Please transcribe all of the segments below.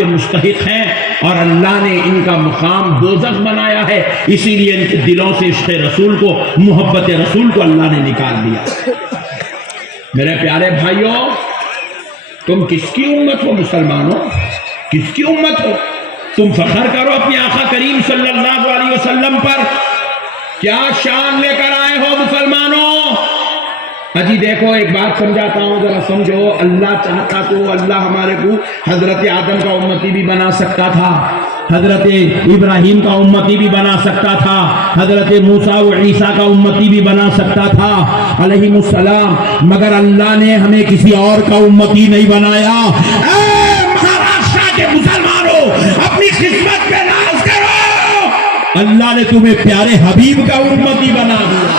کے مستحق ہیں اور اللہ نے ان کا مقام دوزخ بنایا ہے، اسی لیے ان کے دلوں سے عشق رسول کو، محبت رسول کو اللہ نے نکال دیا۔ میرے پیارے بھائیوں، تم کس کی امت ہو مسلمانوں؟ کس کی امت ہو؟ تم فخر کرو اپنے آقا کریم صلی اللہ علیہ وسلم پر، کیا شان لے کر آئے ہو مسلمانوں؟ اجی دیکھو ایک بات سمجھاتا ہوں، ذرا سمجھو۔ اللہ چاہتا تو اللہ ہمارے کو حضرت آدم کا امتی بھی بنا سکتا تھا، حضرت ابراہیم کا امتی بھی بنا سکتا تھا، حضرت موسیٰ و عیسیٰ کا امتی بھی بنا سکتا تھا علیہم السلام، مگر اللہ نے ہمیں کسی اور کا امتی نہیں بنایا۔ اے مہاراشٹر کے مسلمانوں، اپنی قسمت پہ ناز کرو، اللہ نے تمہیں پیارے حبیب کا امتی بنا دیا،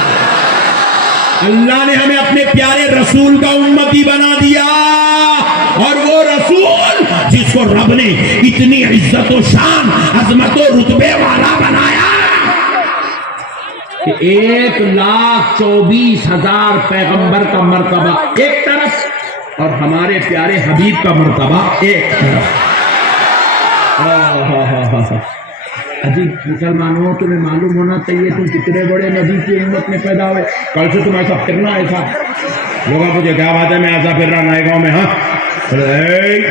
اللہ نے ہمیں اپنے پیارے رسول کا امتی بنا دیا، اور وہ رسول جس کو رب نے اتنی عزت و شان، عظمت و رتبے والا بنایا کہ 1,24,000 پیغمبر کا مرتبہ ایک طرف اور ہمارے پیارے حبیب کا مرتبہ ایک طرف۔ عجیب مسلمانوں، تمہیں معلوم ہونا چاہیے تم کتنے بڑے نبی کی امت میں پیدا ہوئے۔ کل سے تم ایسا پھرنا ایسا لوگوں مجھے کیا بات ہے، میں ایسا پھر رہا نئے گاؤں میں، ہاں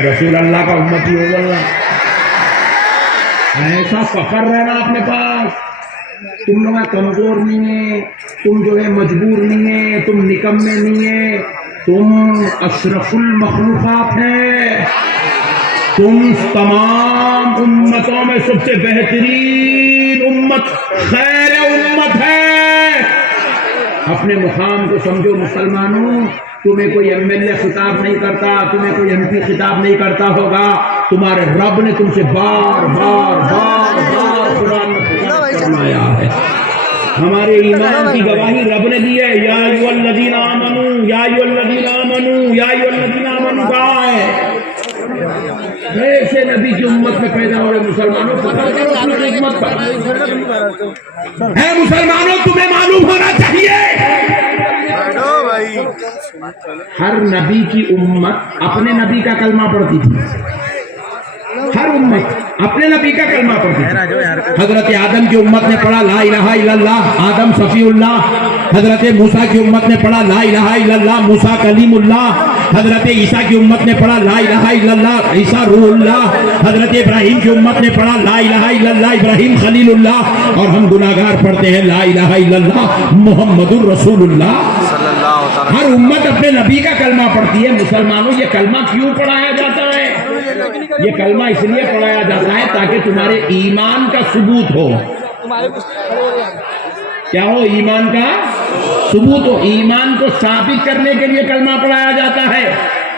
رسول اللہ کا امتی ہو اللہ، ایسا فخر رہنا اپنے پاس۔ تم لوگ کمزور نہیں ہے، تم جو ہے مجبور نہیں ہے، تم نکمے نہیں ہے، تم اشرف المخلوقات ہیں، تم تمام امتوں میں سب سے بہترین امت، خیر امت ہے۔ اپنے مقام کو سمجھو مسلمانوں، تمہیں کوئی ایم ایل اے خطاب نہیں کرتا، تمہیں کوئی ایم پی خطاب نہیں کرتا ہوگا، تمہارے رب نے تم سے بار بار بار بار قرآن میں فرمایا ہے۔ ہمارے ایمان کی گواہی رب نے دی ہے، یا ایھا الذین آمنوا، یا ایھا الذین آمنوا، یا ایھا الذین آمنوا کہا ہے۔ ایسے نبی کی امت میں پیدا ہوئے مسلمانوں، فخر کرو اپنی حکمت پر۔ اے مسلمانوں، تمہیں معلوم ہونا چاہیے ہر نبی کی امت اپنے نبی کا کلمہ پڑھتی تھی، ہر امت اپنے نبی کا کلمہ پڑھتی تھی۔ حضرت آدم کی امت نے پڑھا لا الہ الا اللہ، آدم صفی اللہ۔ حضرت موسیٰ کی امت نے پڑھا لا الہ الا اللہ، موسیٰ کلیم اللہ۔ حضرت عیسیٰ کی امت نے پڑھا لا الہ الا اللہ، عیسیٰ روح اللہ۔ حضرت ابراہیم کی امت نے پڑھا لا الہ الا اللہ، ابراہیم خلیل اللہ۔ اور ہم گناہگار پڑھتے ہیں لا الہ الا اللہ محمد الرسول اللہ۔ ہر امت اپنے نبی کا کلمہ پڑھتی ہے۔ مسلمانوں، یہ کلمہ کیوں پڑھایا جاتا ہے؟ یہ کلمہ اس لیے پڑھایا جاتا ہے تاکہ تمہارے ایمان کا ثبوت ہو۔ کیا ہو؟ ایمان کا ثبوت ہو۔ ایمان کو ثابت کرنے کے لیے کلمہ پڑھایا جاتا ہے۔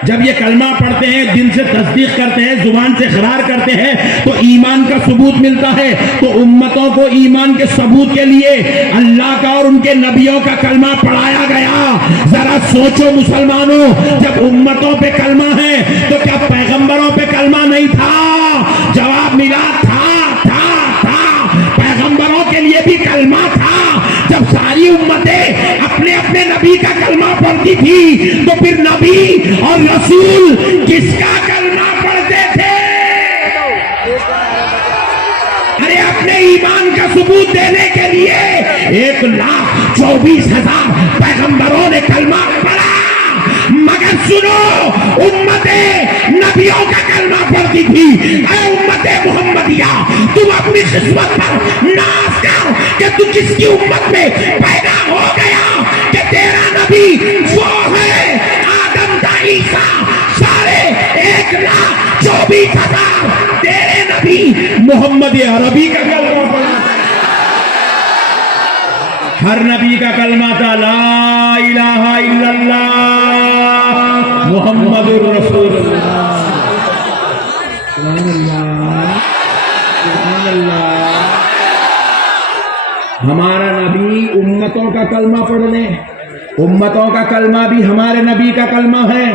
جب یہ کلمہ پڑھتے ہیں، دل سے تصدیق کرتے ہیں، زبان سے اقرار کرتے ہیں، تو ایمان کا ثبوت ملتا ہے۔ تو امتوں کو ایمان کے ثبوت کے لیے اللہ کا اور ان کے نبیوں کا کلمہ پڑھایا گیا۔ ذرا سوچو مسلمانوں، جب امتوں پہ کلمہ ہے تو کیا پیغمبروں پہ کلمہ نہیں تھا؟ جواب ملا تھا۔ پیغمبروں کے لیے بھی کلمہ تھا۔ جب ساری امتیں اپنے اپنے نبی کا کلمہ پڑھتی تھی تو پھر نبی اور رسول کس کا کلمہ پڑھتے تھے؟ ارے اپنے ایمان کا ثبوت دینے کے لیے 1,24,000 پیغمبروں نے کلمہ پڑھا، مگر سنو، امتیں نبیوں کا کلمہ پڑھتی تھی۔ اے امت محمدیہ، تم اپنی قسمت پر ناز کر کہ تو کس کی امت میں پیدا ہو گیا، کہ تیرا نبی وہ ہے آدم تا عیسیٰ، سارے 1,24,000 تیرے نبی محمد عربی کا کلمہ پڑھا۔ ہر نبی کا کلمہ تھا لا الہ الا اللہ محمد الرسول اللہ۔ سبحان اللہ، سبحان اللہ۔ ہمارا نبی امتوں کا کلمہ پڑھ لیں، امتوں کا کلمہ بھی ہمارے نبی کا کلمہ ہے،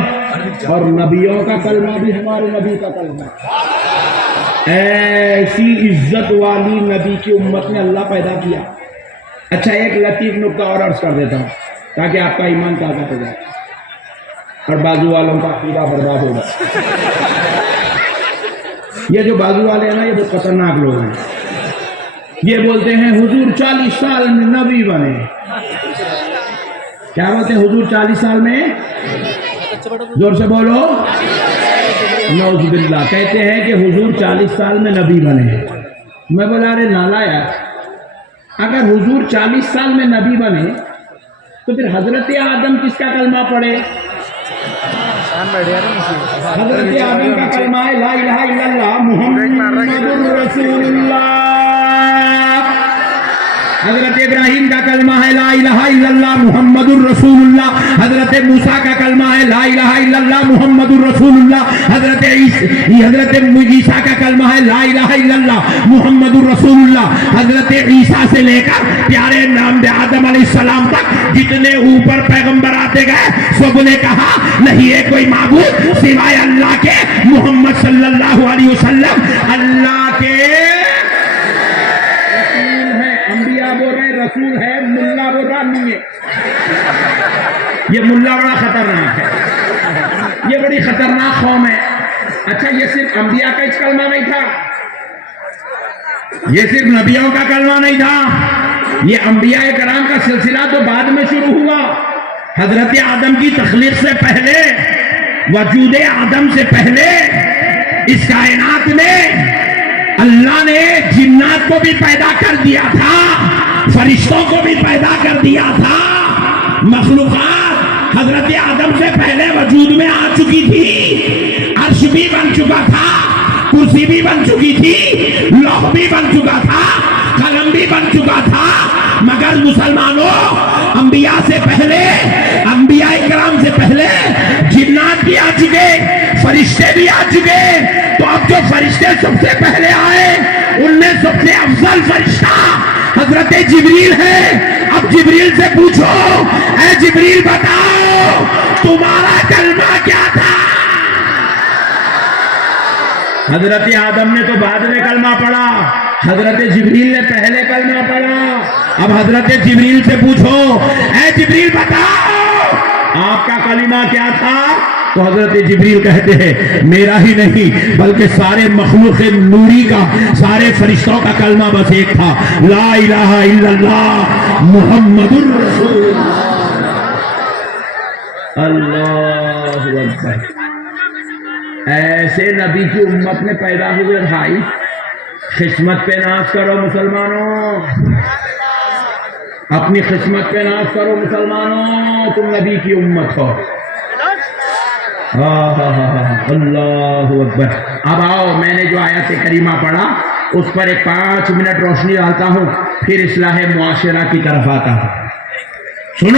اور نبیوں کا کلمہ بھی ہمارے نبی کا کلمہ ہے۔ ایسی عزت والی نبی کی امت نے اللہ پیدا کیا۔ اچھا، ایک لطیف نکتہ اور عرض کر دیتا ہوں تاکہ آپ کا ایمان تازہ ہو جائے اور بازو والوں کا عقیدہ برباد ہو جائے۔ یہ جو بازو والے ہیں نا، یہ بہت خطرناک لوگ ہیں. یہ بولتے ہیں حضور 40 سال میں نبی بنے. کیا بولتے ہیں؟ حضور 40 سال میں، زور سے بولو، نعوذ باللہ. کہتے ہیں کہ حضور 40 سال میں نبی بنے. میں بولا ارے نالائق، اگر حضور 40 سال میں نبی بنے تو پھر حضرت آدم کس کا کلمہ پڑھے؟ حضرت آدم کا کلمہ ہے لا الہ الا اللہ محمد رسول اللہ. حضرت ابراہیم کا کلمہ ہے لا الہ الا اللہ محمد الرسول اللہ. حضرت موسیٰ کا کلمہ ہے لا الہ الا اللہ محمد الرسول اللہ. حضرت عیسیٰ کا کلمہ ہے لا الہ الا اللہ محمد الرسول اللہ. حضرت عیسیٰ سے لے کر پیارے نام دے آدم علیہ السلام تک جتنے اوپر پیغمبر آتے گئے، سب نے کہا نہیں ہے کوئی معبود سوائے اللہ کے، محمد صلی اللہ علیہ وسلم اللہ کے رسول ہے. ملا بول رہا نہیں ہے. یہ ملا بڑا خطرناک ہے، یہ بڑی خطرناک قوم ہے. اچھا یہ صرف انبیاء کا کلمہ نہیں تھا، یہ صرف نبیوں کا کلمہ نہیں تھا، یہ انبیاء کرام کا سلسلہ تو بعد میں شروع ہوا. حضرت آدم کی تخلیق سے پہلے، وجود آدم سے پہلے اس کائنات میں اللہ نے جنات کو بھی پیدا کر دیا تھا، فرشتوں کو بھی پیدا کر دیا تھا. مخلوقات حضرت آدم سے پہلے وجود میں آ چکی تھی. عرش بھی بن چکا تھا، کرسی بھی بن چکی تھی، لوح بھی بن چکا تھا، قلم بھی بن چکا تھا. مگر مسلمانوں، انبیاء سے پہلے، انبیاء کرام سے پہلے جنات بھی آ چکے، فرشتے بھی آ چکے. تو اب جو فرشتے سب سے پہلے آئے ان میں سب سے افضل فرشتہ حضرت جبریل ہے. اب جبریل سے پوچھو، اے جبریل بتاؤ تمہارا کلمہ کیا تھا؟ حضرت آدم نے تو بعد میں کلمہ پڑھا، حضرت جبریل نے پہلے کلمہ پڑھا. اب حضرت جبریل سے پوچھو، اے جبریل بتاؤ آپ کا کلمہ کیا تھا؟ تو حضرت جبریل کہتے ہیں میرا ہی نہیں بلکہ سارے مخلوق نوری کا، سارے فرشتوں کا کلمہ بس ایک تھا، لا الہ الا اللہ محمد الرسول اللہ اکبر. ایسے نبی کی امت میں پیدا ہوئے بھائی، قسمت پہ ناز کرو مسلمانوں، اپنی قسمت پہ ناز کرو مسلمانوں، تم نبی کی امت ہو. اللہ اکبر. اب آؤ، میں نے جو آیت کریمہ پڑھا اس پر ایک 5 منٹ روشنی ڈالتا ہوں، پھر اصلاح معاشرہ کی طرف آتا ہوں. سنو.